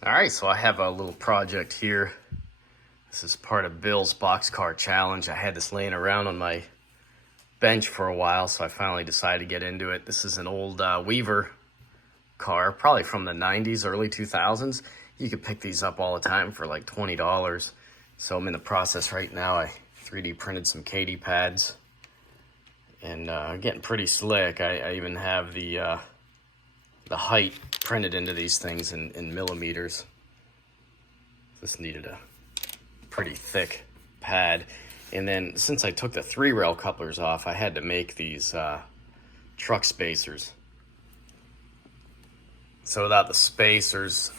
All right, so I have a little project here. This is part of Bill's Boxcar Challenge. I had this laying around on my bench for a while, so I finally decided to get into it. This is an old Weaver car, probably from the 90s, early 2000s. You could pick these up all the time for like $20. So I'm in the process right now. I 3D printed some Katy pads and getting pretty slick. I even have the height printed into these things in millimeters. This needed a pretty thick pad. And then since I took the 3-rail couplers off, I had to make these truck spacers. So without the spacers,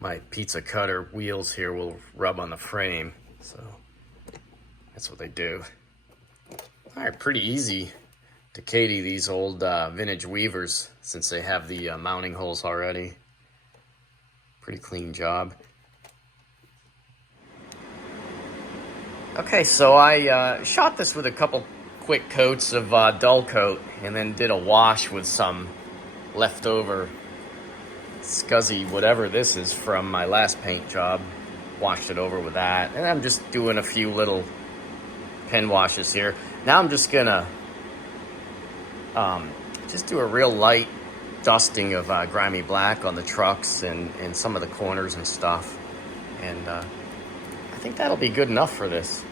my pizza cutter wheels here will rub on the frame. So that's what they do. All right, pretty easy to Katy these old vintage Weavers since they have the mounting holes already. Pretty clean job. Okay, so I shot this with a couple quick coats of dull coat and then did a wash with some leftover scuzzy whatever this is from my last paint job. Washed it over with that, and I'm just doing a few little pen washes here. Now I'm just gonna just do a real light dusting of grimy black on the trucks and some of the corners and stuff, and I think that'll be good enough for this.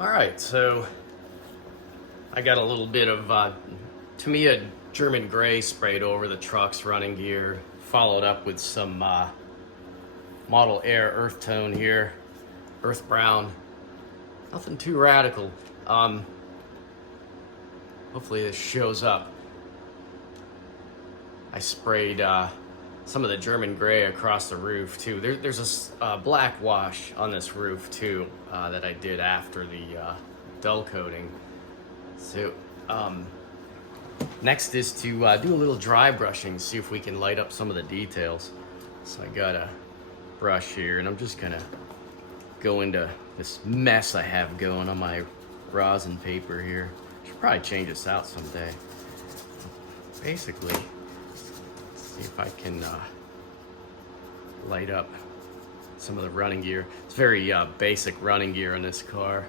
All right, so I got a little bit of Tamiya German gray sprayed over the truck's running gear, followed up with some Model Air earth tone here, earth brown. Nothing too radical. Hopefully this shows up. I sprayed some of the German gray across the roof too. There's a black wash on this roof too that I did after the dull coating. So next is to do a little dry brushing, see if we can light up some of the details. So I got a brush here and I'm just gonna go into this mess I have going on my rosin paper here. Should probably change this out someday. Basically, see if I can light up some of the running gear. It's very basic running gear on this car.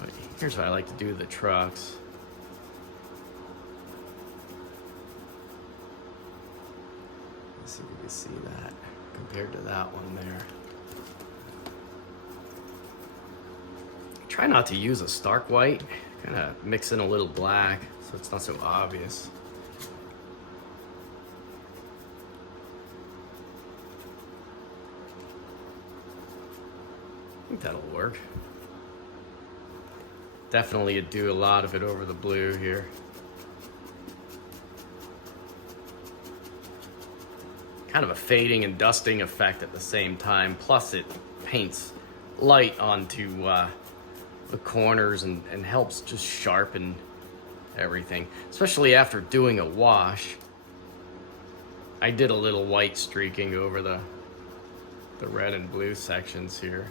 But here's what I like to do with the trucks. Let's see if you can see that compared to that one there. Try not to use a stark white. Kind of mix in a little black so it's not so obvious. I think that'll work. Definitely do a lot of it over the blue here. Kind of a fading and dusting effect at the same time, plus it paints light onto the corners and helps just sharpen everything, especially after doing a wash. I did a little white streaking over the red and blue sections here.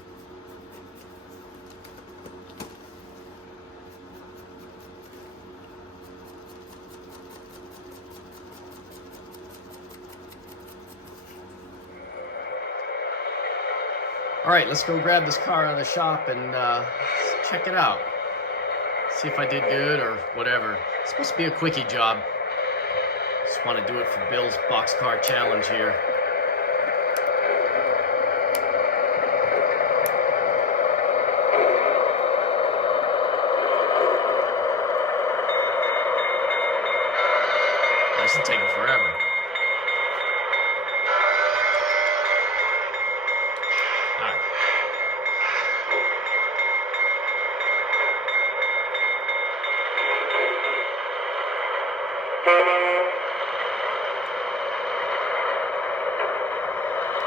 All right, let's go grab this car out of the shop and check it out. See if I did good or whatever. It's supposed to be a quickie job. Just want to do it for Bill's Boxcar Challenge here. This will take me forever.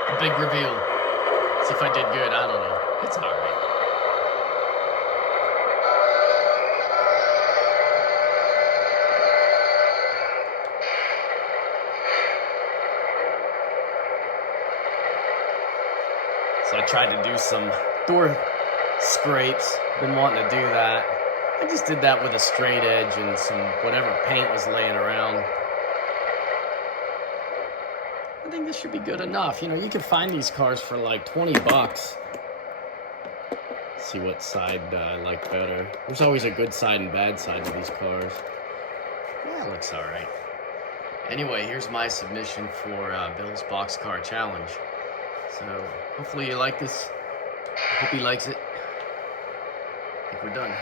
A big reveal. See if I did good. I don't know. It's all right. So I tried to do some door scrapes. Been wanting to do that. I just did that with a straight edge and some whatever paint was laying around. think this should be good enough. You know, you can find these cars for like 20 bucks. See what side I like better. There's always a good side and bad side to these cars. Yeah, it looks all right. Anyway, here's my submission for Bill's Boxcar Challenge. So hopefully you like this. Hope he likes it. I think we're done.